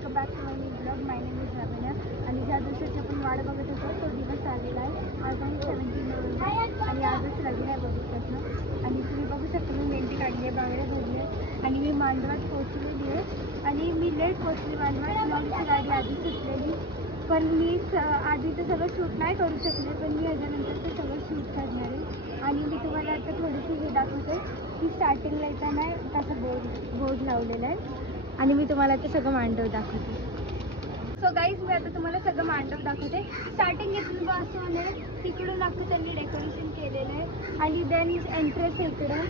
Welcome back to my new blog. My name is Raveena आणि ज्या दिवसाची आपण वाट बघत होतो तो दिवस आलेला आहे. आज आहे 17 नोव्हेंबर आणि आजच लग्न आहे बघितलं. आणि तुम्ही बघू शकता मी मेहंदी काढली आहे, बांगड्या भरली आहे आणि मी मांडवात पोहोचलेली आहे. आणि मी लेट पोहोचली मांडवात. माझी गाडी आधी सुटलेली, पण मी आधीचं सगळं शूट नाही करू शकले, पण मी ह्याच्यानंतर ते सगळं शूट करणार आहे. आणि मी तुम्हाला आता थोडीशी हे दाखवते की स्टार्टिंगला येताना तसं बोर्ड लावलेला आहे आणि मी तुम्हाला ते सगळं मांडव दाखवते. सो गाईज, मी आता तुम्हाला सगळं मांडव दाखवते. स्टार्टिंग इथून बसून आहे, तिकडून अख्खं त्यांनी डेकोरेशन केलेलं आहे आणि देन एंट्रेस इकडं.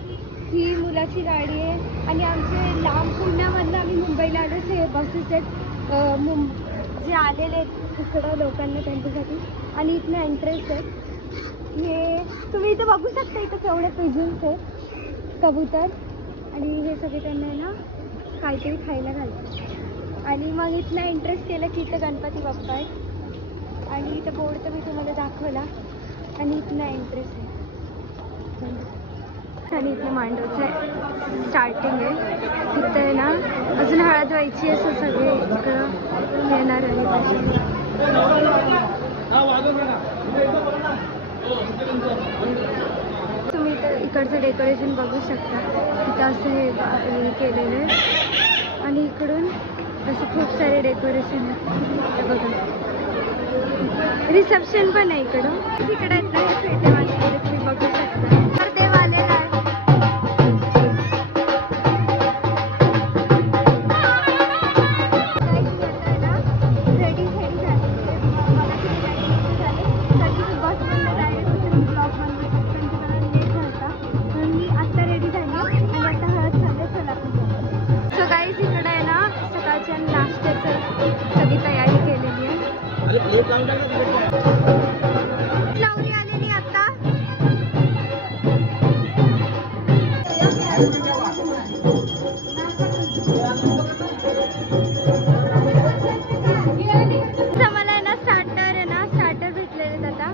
ही मुलाची गाडी आहे आणि आमचे लांब पुण्यामधनं आम्ही मुंबईला आलो. हे बसेस आहेत जे आलेले आहेत तिकडं लोकांना त्यांच्यासाठी. आणि इथनं एंट्रेस आहे. हे तुम्ही इथं बघू शकता, इथं केवढे पिजन्स आहेत, कबूतर. आणि हे सगळे त्यांना ना काहीतरी खायला घालतात. आणि मग इथनं एंट्रेस केलं की इथं गणपती बाप्पा आहेत आणि इथं बोर्ड तर मी तुम्हाला दाखवला. आणि इथनं एंट्रेस आहे आणि इथलं मांडवचं स्टार्टिंग आहे. इथं आहे ना अजून हळद व्हायची असं सगळे इकडं येणार आहे. तुम्ही इथं इकडचं डेकोरेशन बघू शकता. इथं असं हे केलेलं आहे आणि इकडून असं खूप सारे डेकोरेशन आहे. बघा, रिसेप्शन पण आहे इकडं. तिकडे आहेत ना हे पेटेवाले, तुम्ही बघू शकता. तर देव आलेला आहे. लावणी आलेली आता. मला आहे ना स्टार्टर भेटलेले आता.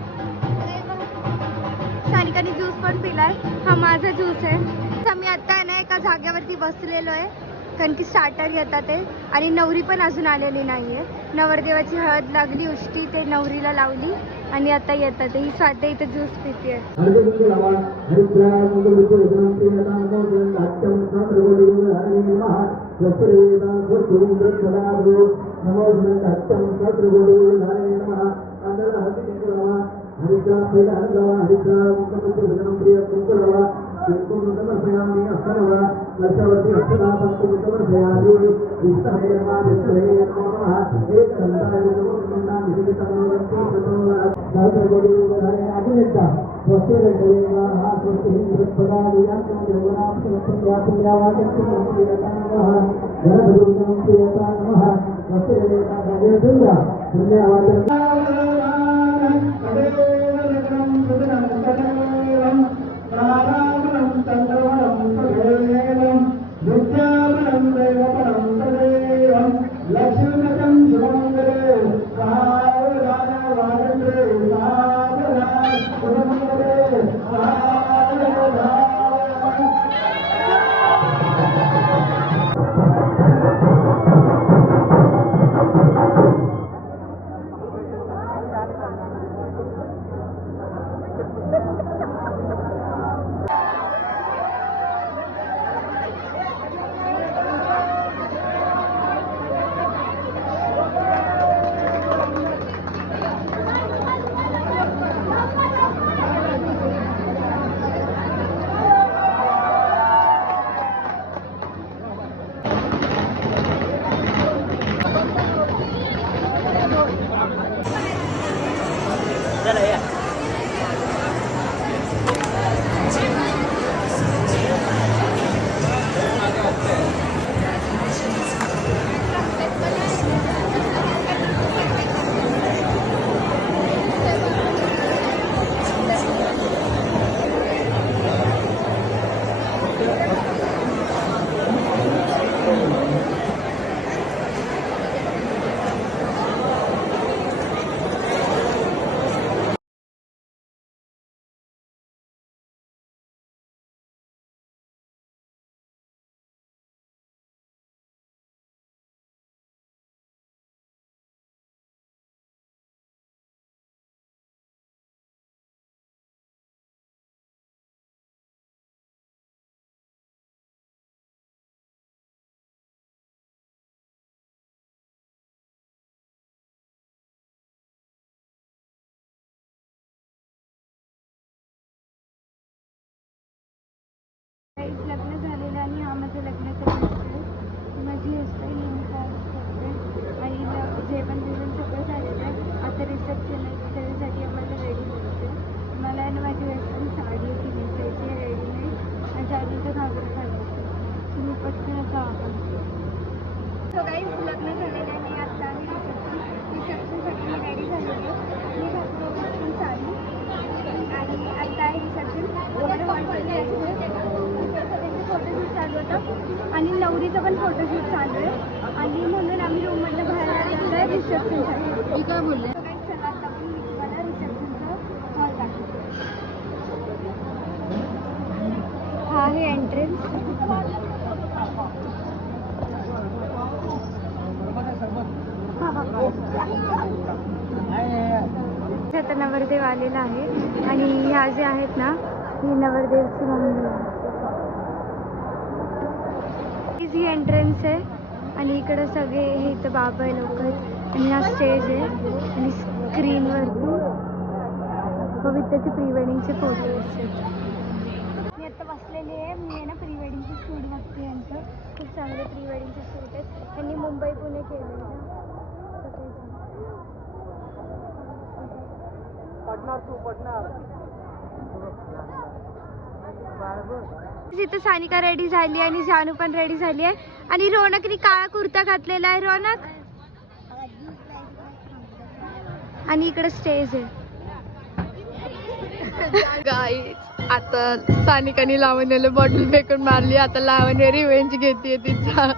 सानिकाने ज्यूस पण पिलाय. हा माझा ज्यूस आहे. मी आता आहे ना एका जागेवरती बसलेलो आहे कारण की स्टार्टर येतात ते. आणि नवरी पण अजून आलेली नाहीये. नवरदेवाची हळद लागली, उष्टी ते नवरीला लावली आणि आता येतात. ही स्वाते इथे ज्यूस पिते. गाईज लग्न झालेलं आणि हा माझं लग्नाचा दिवस. माझी हेअरस्टाईल आणि जेवण सगळं झालेलं आहे. आता रिसेप्शन आहे, त्याच्यासाठी आम्हाला रेडी व्हायचं. मला आणि माझी वेस्टर्न साडी ती नेसायची रेडीमेड आणि साडीचा घागरा घालायचा. तुम्ही पटकन जा आपण. सो गाईज लग्न झालेलं आहे आणि आता आम्ही रिसेप्शनसाठी मी रेडी झालेली आहे. मी घातली वेस्टर्न साडी आणि आता आहे रिसेप्शन. फोटोशूट चालू होतं आणि नवरीचं पण फोटोशूट चालू आहे आणि म्हणून आम्ही रूममधलं बाहेर आलेलो आहे रिसेप्शनसाठी. मी काय बोलले चला आता आपण मला रिसेप्शनचं हॉल दाखवतो. हा आहे एंट्रन्स. आता नवरदेव आलेला आहे आणि ह्या जे आहेत ना ही नवरदेवची मम्मी. ही एंट्रन्स आहे आणि इकडं सगळे हे इथं बाबा लोक आहेत आणि हा स्टेज आहे आणि स्क्रीनवरती पवित्राचे प्री वेडिंगचे फोटो आहेत. मी आता बसलेली आहे. मी आहे ना प्री वेडिंगचे शूट बघते. यांचं खूप चांगले प्री वेडिंगचे शूट आहेत. त्यांनी मुंबई पुणे केलेलं. तिथं सानिका रेडी झाली आणि जानू पण रेडी झाली आहे आणि रोनकनी काळा कुर्ता घातलेला आहे. रोनक आणि इकडे स्टेज आहे. गाईज आता सानिकाने लावण्याला बॉटल फेकून मारली. आता लावण्य रिवेंज घेते तिचा.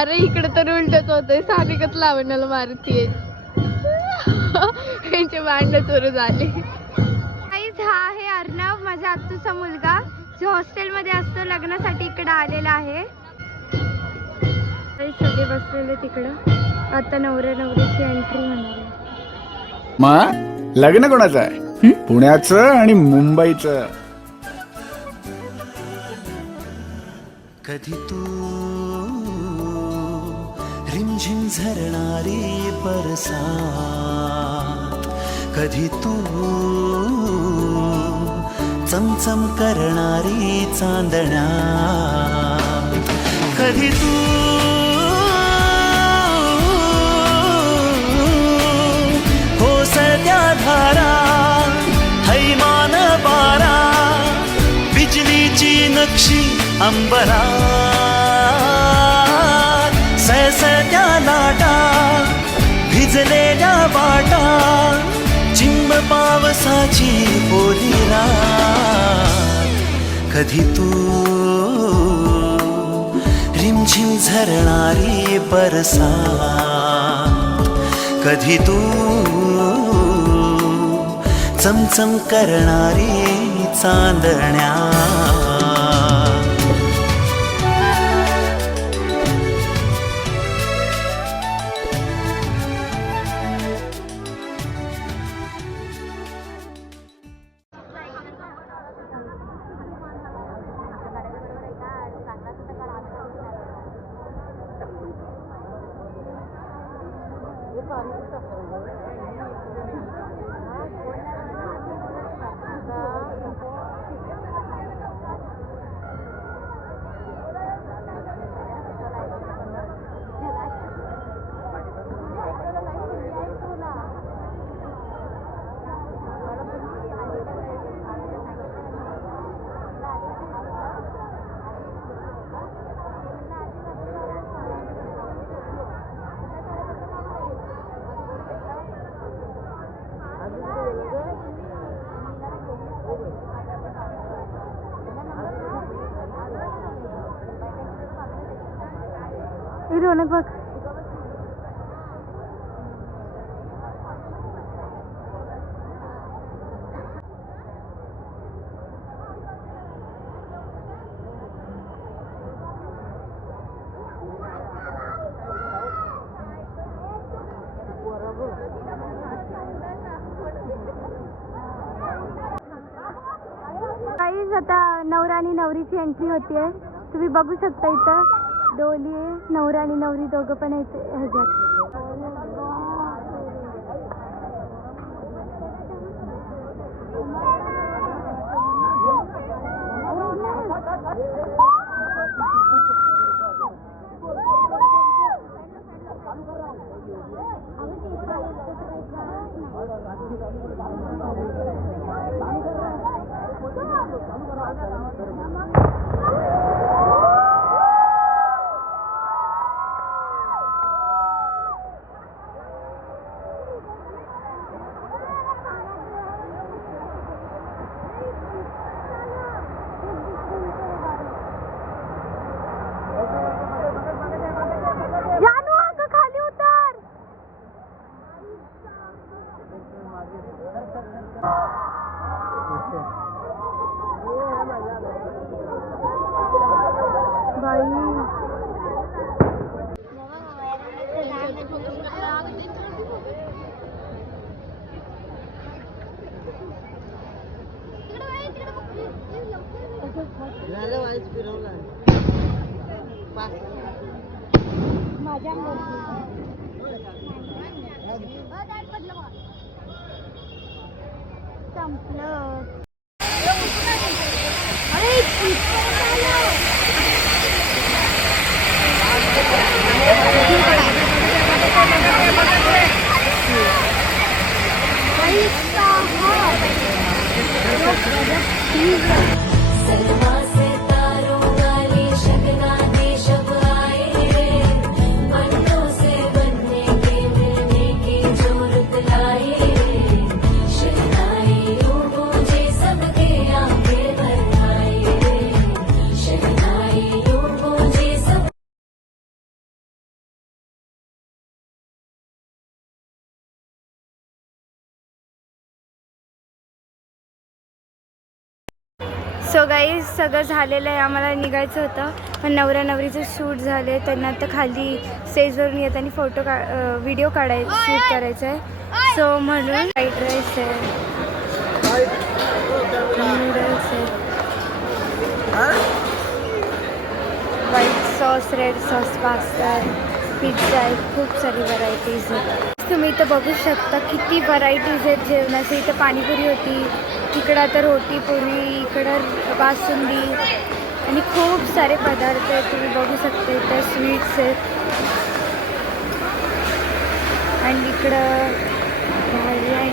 अरे इकडे तर उलटच होतंय. सानिकाच लावण्याला मारतीये. यांचे भांडण सुरू झाले. हा आहे अर्णव, माझा आत्तूचा मुलगा जो हॉस्टेलमध्ये असतो. लग्नासाठी इकडे आलेला आहे. सगळे बसलेले तिकडं. आता नवऱ्या नवरीची एंट्री होणार आहे. मग लग्न कोणाचं आहे? पुण्याचं आणि मुंबईचं. कधी तू रिमझिम झरणारी बरसात, कधी तू चमचम करणारी चांदण्या, कधी तू कोसळत्या धारा, हैमान बारा, बिजलीची नक्षी अंबरा, सळसळत्या लाटा, भिजलेल्या वाटा, चिंब पावसाची बोली रात, कधी तू रिमझिम झरणारी बरसात, कधी तू चमचम करणारी चांदण्या. रोनक बघ. गाईज आता नवरा आणि नवरीची एंट्री होतीये. तुम्ही बघू शकता इथं डोली आहे. नवरा आणि नवरी दोघं पण आहेत ह्याच्यात. सो गाईज सगळं झालेलं आहे. आम्हाला निघायचं होतं पण नवरा नवरीचं शूट झाले. त्यांना आता खाली स्टेजवरून येताना व्हिडिओ शूट करायचं आहे. सो म्हणून फ्राईड राईस आहे, नूडल्स आहे, white sauce, red sauce, pasta, pizza आहे, खूप सारी व्हरायटीज आहेत. तुम्ही इथं बघू शकता किती व्हरायटीज आहेत जेवणाची. इथं पाणीपुरी होती, इकडं तर रोटी पुरी, इकडं बासुंदी आणि खूप सारे पदार्थ आहेत. तुम्ही बघू शकता इथं स्वीट्स आहेत आणि इकडं भाजी आहे.